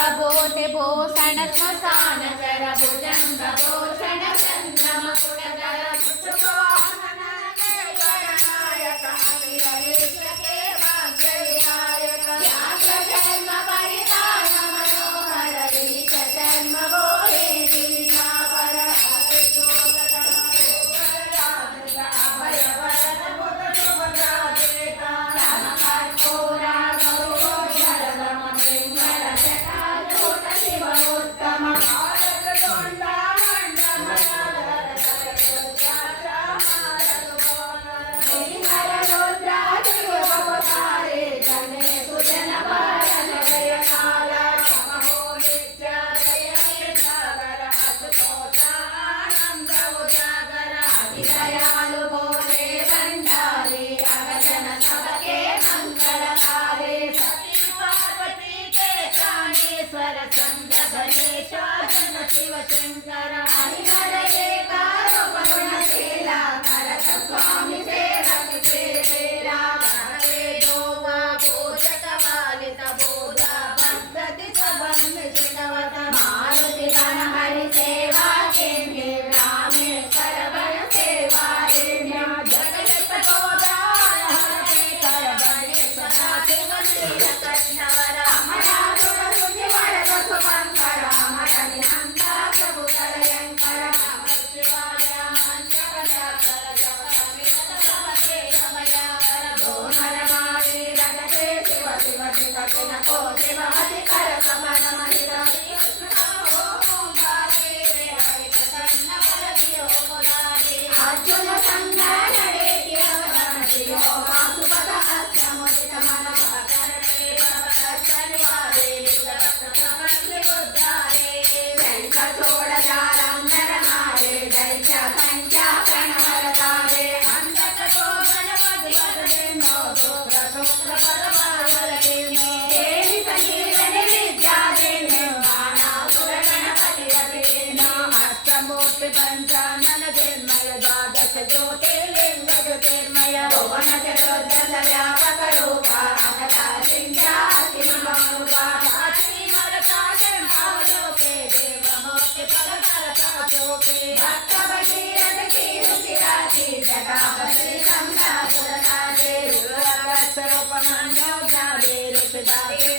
गंगबोधे भूषण श्मशान जर भुजंग भूषण चंद्रम कुटधर गणनायक अखिलेश के भाग्यविनायक व्यास जन्म परितान मनोहर रीत जन्म बोले दिशावर अभय वरद बुध सुभद्रा देता राम कर्पूरा दयालु बोले भंडारी अगजन सबके मंगलकारी सती पार्वती के प्राणेश्वर चंद्र गणेश जन शिव शंकर हरिहर एकारूप गुणशीला भरत स्वामी सेवक के तेरा करे दोवा पूजक बालित बोधा पद्धति सबन जिनवत मारुति गण हरि सेवा के रामेश्वर बल सेवा जगत गोदाय हरे कर बड़े सदा शिव नील कृष्णवर अमरासुर सुजिवर सुभंकर अमर निहंत प्रभु दलयंकर नमः शिवाय मंत्रपदाकर जप समित सबके समयाकर दोनर मारी रगते शिव शिव शिव किन को शिव हरि कर कमल महित अर्जुन संग नडे वासुपद अष्टमुदित मन करणे शनिवारे निगुद्धारे शंख चोड़ जालंधर मारे दैत्य संख्या प्रणवरदारे अंधक को गणपति पदे नोदो रसोत्र पदवार देने देवी संगीतनि विद्या देने मानासुर गणपति रतिने अष्टमूर्ति पंचानन जन्मय द्वादश ज्योतिर्लिंग ज्योतिर्मय भुवन चतुर्दश व्यापक रूपा अखिला विद्या अखिलरूपा अखिलमरता चंद्रावलोके देवमूर्ति पदकरता चोके भक्त भगीरथ की रुचिराति जटापति संघासुरताते रूपमन्यो ज्ञाने रूपदाते